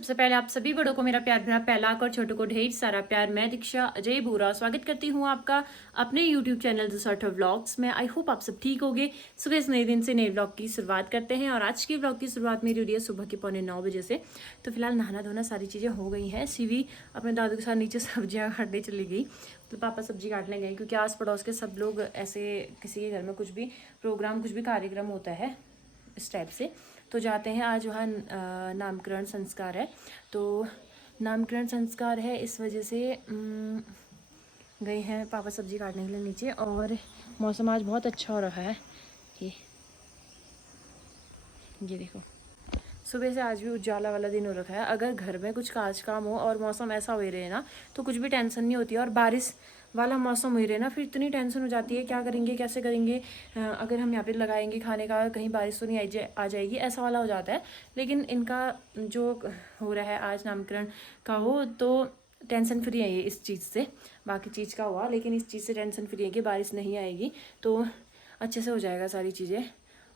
सबसे पहले आप सभी बड़ों को मेरा प्यार भरा पहला और छोटों को ढेर सारा प्यार। मैं दीक्षा अजय बोरा स्वागत करती हूँ आपका अपने YouTube channel the sort of vlogs में। आई होप आप सब ठीक होगे। सुबह इस नए दिन से नए व्लॉग की शुरुआत करते हैं और आज की व्लॉग की शुरुआत मेरी हो रही है सुबह के 8:45 बजे से। तो फिलहाल नहाना धोना सारी चीज़ें हो गई हैं। सीवी अपने दादू के साथ नीचे सब्जियाँ काटने चली गई, तो पापा सब्जी काटने गए क्योंकि आस पड़ोस के सब लोग ऐसे किसी के घर में कुछ भी प्रोग्राम कुछ भी कार्यक्रम होता है इस टाइप से तो जाते हैं। आज वहाँ नामकरण संस्कार है, तो नामकरण संस्कार है इस वजह से गए हैं पापा सब्जी काटने के लिए नीचे। और मौसम आज बहुत अच्छा हो रहा है। ये देखो, सुबह से आज भी उजाला वाला दिन हो रखा है। अगर घर में कुछ काज काम हो और मौसम ऐसा हो ही रहे ना तो कुछ भी टेंशन नहीं होती है। और बारिश वाला मौसम हो ही रहे ना फिर इतनी टेंशन हो जाती है, क्या करेंगे कैसे करेंगे, अगर हम यहाँ पे लगाएंगे खाने का कहीं बारिश तो नहीं आ जाएगी, ऐसा वाला हो जाता है। लेकिन इनका जो हो रहा है आज नामकरण का हो तो टेंशन फ्री है ये इस चीज़ से। बाकी चीज़ का हुआ लेकिन इस चीज़ से टेंशन फ्री है कि बारिश नहीं आएगी तो अच्छे से हो जाएगा सारी चीज़ें।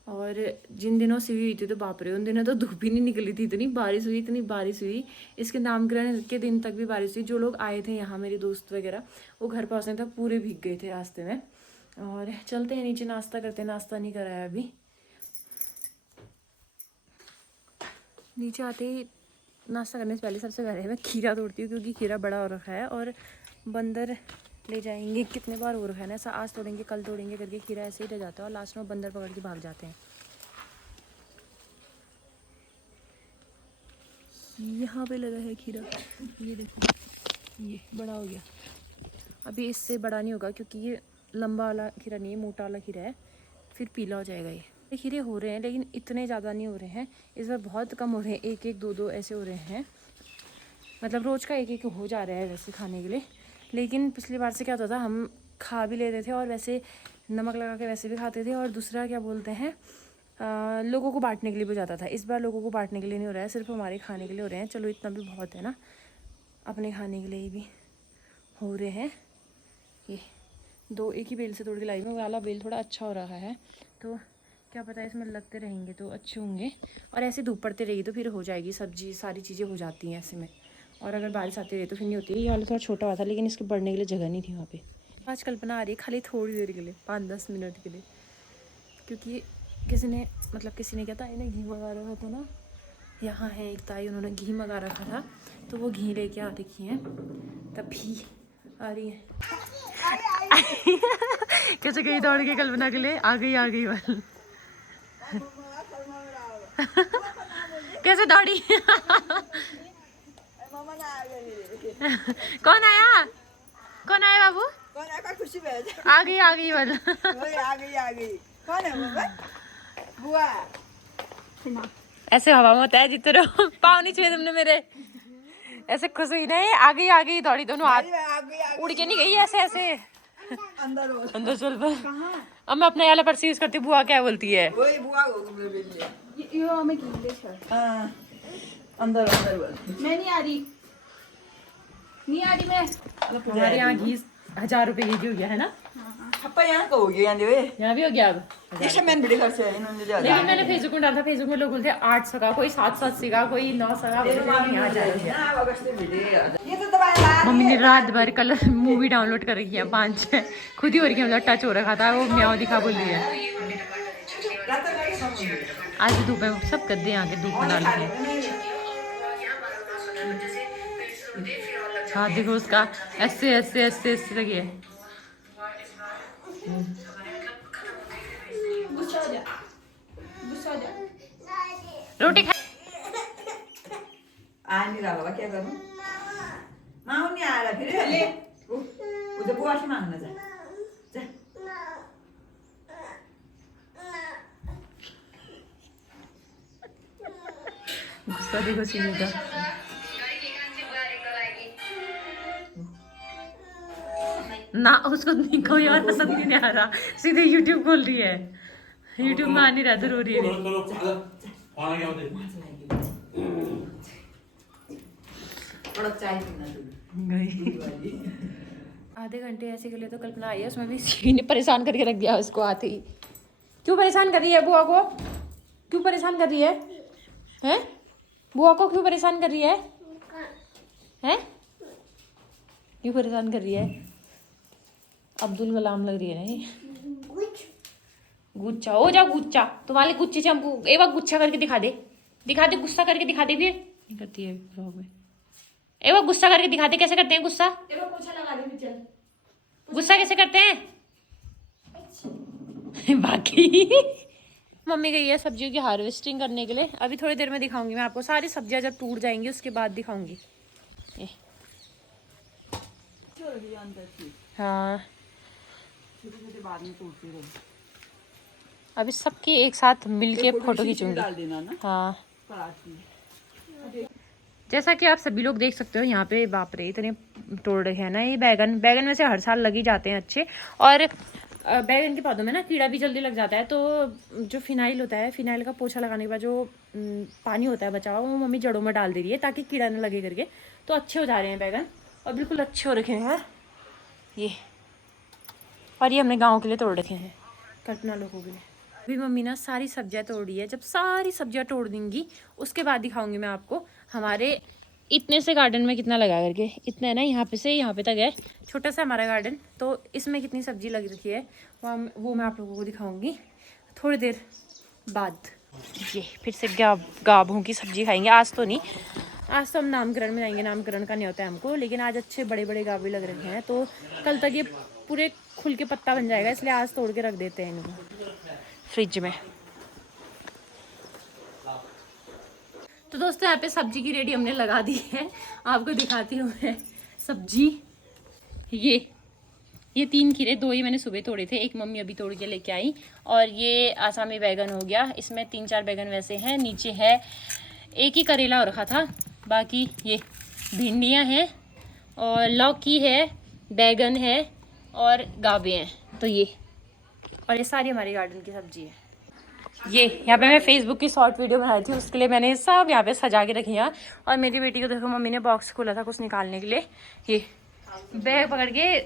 और जिन दिनों सीवी हुई थी तो बाप रे उन दिनों तो धूप ही नहीं निकली थी, इतनी बारिश हुई इतनी बारिश हुई। इसके नामकरण के दिन तक भी बारिश हुई। जो लोग आए थे यहाँ मेरे दोस्त वगैरह वो घर पहुँचने तक पूरे भीग गए थे रास्ते में। और चलते हैं नीचे नाश्ता करते हैं। नाश्ता नहीं करा है अभी। नीचे आते ही नाश्ता करने से पहले सबसे पहले मैं खीरा तोड़ती हूँ क्योंकि खीरा बड़ा हो रखा है और बंदर ले जाएंगे। कितने बार हो रखा है ना ऐसा, आज तोड़ेंगे कल तोड़ेंगे करके खीरा ऐसे ही रह जाता है और लास्ट में बंदर पकड़ के भाग जाते हैं। यहाँ पे लगा है खीरा, ये देखो ये बड़ा हो गया। अभी इससे बड़ा नहीं होगा क्योंकि ये लंबा वाला खीरा नहीं है, मोटा वाला खीरा है, फिर पीला हो जाएगा। ये खीरे हो रहे हैं लेकिन इतने ज़्यादा नहीं हो रहे हैं इस बार, बहुत कम हो रहे हैं। एक एक दो दो ऐसे हो रहे हैं, मतलब रोज़ का एक एक हो जा रहा है वैसे खाने के लिए। लेकिन पिछली बार से क्या होता था, हम खा भी लेते थे और वैसे नमक लगा के वैसे भी खाते थे। और दूसरा क्या बोलते हैं, लोगों को बांटने के लिए भी जाता था। इस बार लोगों को बांटने के लिए नहीं हो रहा है, सिर्फ हमारे खाने के लिए हो रहे हैं। चलो इतना भी बहुत है ना, अपने खाने के लिए भी हो रहे हैं। ये दो एक ही बेल से तोड़ के लाई, में वाला बेल थोड़ा अच्छा हो रहा है तो क्या पता है इसमें लगते रहेंगे तो अच्छे होंगे। और ऐसे धूप पड़ते रहेगी तो फिर हो जाएगी सब्जी, सारी चीज़ें हो जाती हैं ऐसे में। और अगर बारिश आती रही तो फिर नहीं होती। ये वाला थोड़ा छोटा हुआ था लेकिन इसके बढ़ने के लिए जगह नहीं थी वहाँ पे। आज कल्पना आ रही है खाली थोड़ी देर के लिए, 5-10 मिनट के लिए, क्योंकि किसी ने क्या था इन्हें घी मंगा रखा था ना। यहाँ है एक ताई, उन्होंने घी मंगा रखा था तो वो घी लेके आ रखी हैं, तभी आ रही है। कैसे गई दौड़ के कल्पना के लिए, आ गई वाल कैसे दौड़ी। कौन आया बाबू, खुशी आ गई वाल। आ गई कौन है बुआ? ऐसे हवा में होता है जितने रहो पाँव नहीं छुए तुमने मेरे, ऐसे खुश हुई नहीं। आ गई दौड़ी, दोनों हाथ उड़ के नहीं गई ऐसे अंदर चल पर। अब मैं अपने वाला पर्स यूज करती हूँ। बुआ क्या बोलती है? वही बुआ यो मैं अंदर मैं नहीं आ रही मैं। हमारे यहाँ घी 1000 रुपए केजी हो गया है ना। यहाँ का हो गया यहाँ भी हो गया अब। लेकिन मैंने फेसबुक में डाला था, फेसबुक में लोग बोलते हैं 800 का, कोई 780 का, कोई 900 का। मम्मी ने रात भर कल मूवी डाउनलोड कर रखी है 5-6, खुद ही हो रही है, मतलब टच हो रखा था वो म्याओ दिखा बोल रही है। आज धूप में सब गद्दे यहाँ के धूप में डाल के। हाँ देखो उसका ऐसे लगी है। रोटी खा आ नहीं रहा बाबा, क्या करूं? माँ नहीं आ रहा फिर उधर बुआ से मांगना जा। गुस्सा देखो सीने का। ना उसको कोई और पसंद नहीं आ रहा, सीधे यूट्यूब खोल रही है। यूट्यूब में आ नहीं रहा तो रो रही है। आधे घंटे ऐसे के लिए तो कल्पना आई है, उसमें भी सीवी ने परेशान करके रख दिया उसको आते ही। क्यों परेशान कर रही है बुआ को, क्यों परेशान कर रही है? बुआ को क्यों परेशान कर रही है? हैं? क्यों परेशान कर रही है? अब्दुल कलाम लग रही है ना ये। गुच्छा हो जा गुच्छा, तुम्हारे गुच्छे से हमको एक बार गुच्छा करके दिखा दे, गुस्सा करके दिखा दे। फिर नहीं करती है ब्लॉग में। एक बार गुस्सा करके दिखा दे, कैसे करते हैं गुस्सा? एक बार पोछा लगा दे, चल गुस्सा कैसे करते हैं? बाकी मम्मी गई है सब्जियों की हार्वेस्टिंग करने के लिए। अभी थोड़ी देर में दिखाऊंगी मैं आपको, सारी सब्जियां जब टूट जाएंगी उसके बाद दिखाऊंगी। हाँ अभी सबकी एक साथ मिलके फोटो खींचूंगी। हाँ जैसा कि आप सभी लोग देख सकते हो यहाँ पे, बाप रे इतने तोड़ रहे हैं ना ये बैगन। बैगन में से हर साल लग ही जाते हैं अच्छे। और बैगन के पौधों में ना कीड़ा भी जल्दी लग जाता है, तो जो फिनाइल होता है, फिनाइल का पोछा लगाने के बाद जो पानी होता है बचा हुआ, वो मम्मी जड़ों में डाल दे रही है ताकि कीड़ा न लगे करके। तो अच्छे हो जा रहे हैं बैगन और बिल्कुल अच्छे हो रखे हैं ये। और ये हमने गाँव के लिए तोड़ रखे हैं, कटना लोगों के लिए। अभी मम्मी ना सारी सब्जियां तोड़ी है। जब सारी सब्जियां तोड़ देंगी उसके बाद दिखाऊंगी मैं आपको हमारे इतने से गार्डन में कितना लगा करके। इतना है ना, यहाँ पे से यहाँ पे तक है छोटा सा हमारा गार्डन, तो इसमें कितनी सब्जी लग रखी है वो मैं आप लोगों को दिखाऊंगी थोड़ी देर बाद। ये फिर से गाभों की सब्जी खाएंगे। आज तो नहीं, आज तो हम नामकरण में जाएंगे। नामकरण का नहीं होता है हमको, लेकिन आज अच्छे बड़े बड़े गाभे लग रखे हैं, तो कल तक ये पूरे खुल के पत्ता बन जाएगा, इसलिए आज तोड़ के रख देते हैं इनको फ्रिज में। तो दोस्तों यहाँ पे सब्जी की रेडी हमने लगा दी है, आपको दिखाती हूँ मैं सब्जी। ये 3 खीरे, 2 ही मैंने सुबह तोड़े थे, एक मम्मी अभी तोड़ के लेके आई। और ये आसामी बैगन हो गया, इसमें 3-4 बैगन वैसे हैं। नीचे है एक ही करेला हो रखा था, बाकी ये भिंडियाँ हैं और लौकी है, बैगन है और गाबे हैं। तो ये और ये सारी हमारी गार्डन की सब्जी है। ये यहाँ पे मैं फेसबुक की शॉर्ट वीडियो बनाई थी, उसके लिए मैंने सब यहाँ पे सजा के रखी है। और मेरी बेटी को देखो, मम्मी ने बॉक्स खोला था कुछ निकालने के लिए। ये बैग पकड़ के,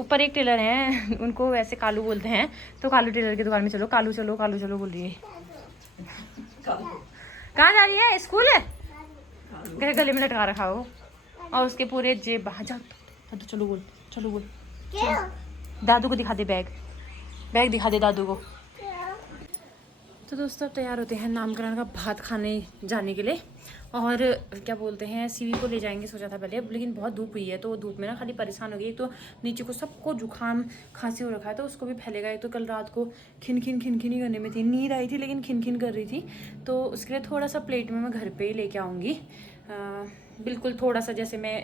ऊपर एक टेलर हैं, उनको वैसे कालू बोलते हैं, तो कालू टेलर की दुकान में चलो, कालू चलो, कालू चलो बोल रही है। कहाँ जा रही है? स्कूल है, गले में लटका रखा हो। और उसके पूरे जेब बाहर जा। तो चलो बोल, चलो बोल, दादू को दिखा दे बैग दिखा दे दादू को। तो दोस्तों अब तैयार होते हैं नामकरण का भात खाने जाने के लिए। और क्या बोलते हैं, सीवी को ले जाएंगे सोचा था पहले, लेकिन बहुत धूप हुई है, तो धूप में ना खाली परेशान हो गई। तो नीचे को सबको जुकाम खांसी हो रखा है, तो उसको भी फैलेगा। एक तो कल रात को खिन ही करने में थी, नींद आई थी लेकिन खिन कर रही थी, तो उसके लिए थोड़ा सा प्लेट में मैं घर पर ही लेके आऊँगी। बिल्कुल थोड़ा सा, जैसे मैं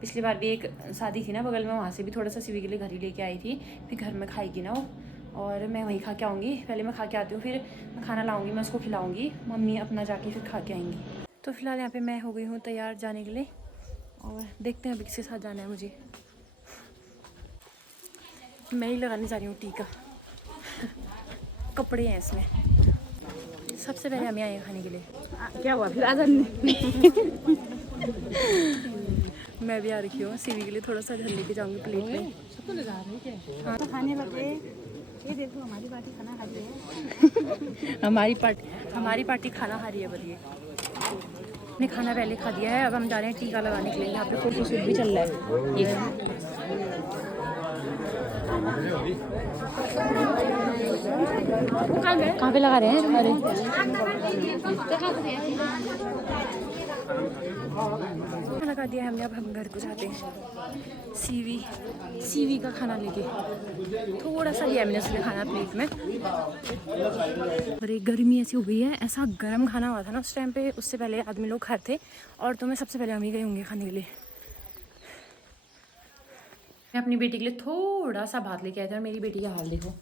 पिछली बार भी एक शादी थी ना बगल में, वहाँ से भी थोड़ा सा सीवी के लिए घर ही लेके आई थी, फिर घर में खाएगी ना वो, और मैं वहीं खा के आऊँगी। पहले मैं खा के आती हूँ, फिर मैं खाना लाऊंगी, मैं उसको खिलाऊंगी, मम्मी अपना जाके फिर खा के आएंगी। तो फिलहाल यहाँ पे मैं हो गई हूँ तैयार जाने के लिए, और देखते हैं अभी किसके साथ जाना है मुझे। मैं ही लगाने जा रही हूँ टीका। कपड़े हैं इसमें। सबसे पहले हम आए खाने के लिए। क्या हुआ फिर? मैं भी आ रखी हूँ सीवी के लिए, थोड़ा सा घर लेके जाऊँगी प्लेट में। सबको ले जा रहे हैं क्या? हाँ तो खाने लगे। ये देखो हमारी पार्टी खाना खा रही है। हमारी पार्टी खाना खा रही है। बढ़िया, हमने खाना पहले खा दिया है, अब हम जा रहे हैं टीका लगाने के लिए। यहाँ पे फोटोशूट भी चल रहा है। ये कहाँ पे लगा रहे हैं? अरे लगा दिया हमने, अब हम घर को जाते हैं सीवी का खाना लेके। थोड़ा सा लिया मैंने उसके खाना प्लेट में। अरे गर्मी ऐसी हो गई है, ऐसा गर्म खाना हुआ था ना उस टाइम पे, उससे पहले आदमी लोग खाए थे, और तो मैं सबसे पहले हम ही गए होंगे खाने के लिए। मैं अपनी बेटी के लिए थोड़ा सा भात लेके आई थी, और मेरी बेटी का हाल देखो,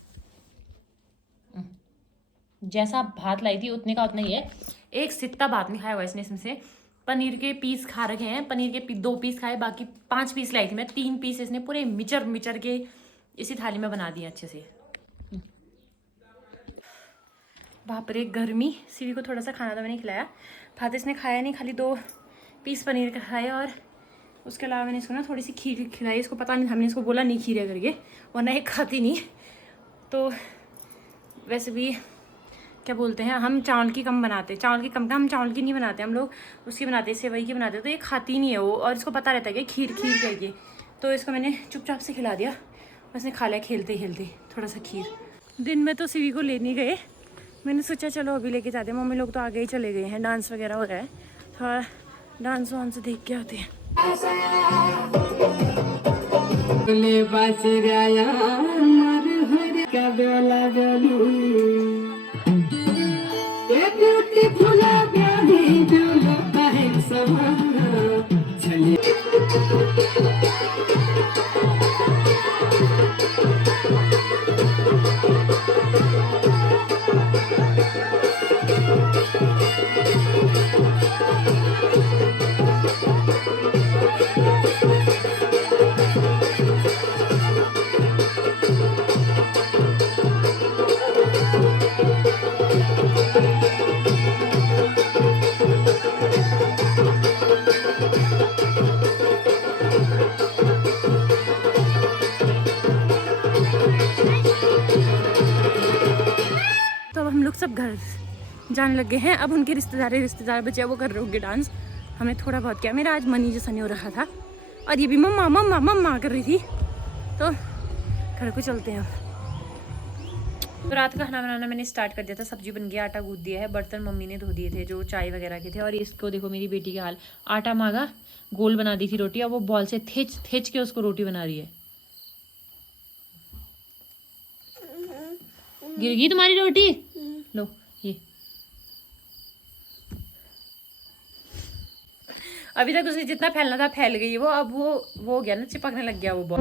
जैसा भात लाई थी उतने का उतना ही है। एक सित्ता भात नहीं खाया हुआ इसने। इसमें से पनीर के पीस खा रखे हैं, पनीर के 2 पीस खाए, बाकी 5 पीस लाई थी मैं, 3 पीस इसने पूरे मिचर के इसी थाली में बना दिया अच्छे से। बाप रे गर्मी। सीवी को थोड़ा सा खाना तो मैंने खिलाया, भात इसने खाया नहीं, खाली 2 पीस पनीर का खाया, और उसके अलावा मैंने इसको ना थोड़ी सी खीर खिलाई। इसको पता नहीं, हमने इसको बोला नहीं खीर है करके, वरना एक खाती नहीं। तो वैसे भी क्या बोलते हैं, हम चावल की कम बनाते, चावल की कम का हम चावल की नहीं बनाते, हम लोग उसकी बनाते, सेवई की बनाते। तो ये खाती नहीं है वो, और इसको पता रहता है कि खीर खीर चाहिए। तो इसको मैंने चुपचाप से खिला दिया, उसने खा लिया खेलते खेलते थोड़ा सा खीर। दिन में तो सीवी को ले नहीं गए, मैंने सोचा चलो अभी लेके जाते हैं। मम्मी लोग तो आगे ही चले गए हैं, डांस वगैरह हो रहा है, थोड़ा डांस वांस देख के आते हैं। तो अब हम लोग सब घर जाने लगे हैं। अब उनके रिश्तेदार बचे वो कर रहे होंगे डांस। हमने थोड़ा बहुत किया, मेरा आज मन ही जैसा नहीं हो रहा था, और ये भी मम्मा मम्मा मम्मा कर रही थी। तो घर को चलते हैं। तो रात का खाना बनाना मैंने स्टार्ट कर दिया था, सब्जी बन गया, आटा गूंथ दिया है, बर्तन मम्मी ने धो दिए थे जो चाय वगैरह के थे। और इसको देखो मेरी बेटी के हाल, आटा मांगा, गोल बना दी थी रोटी, अब वो बॉल से थेच के उसको रोटी बना रही है। गिर गई तुम्हारी रोटी, लो ये। अभी तक उसने जितना फैलना था फैल गई वो, अब वो हो गया ना, चिपकने लग गया वो बॉल।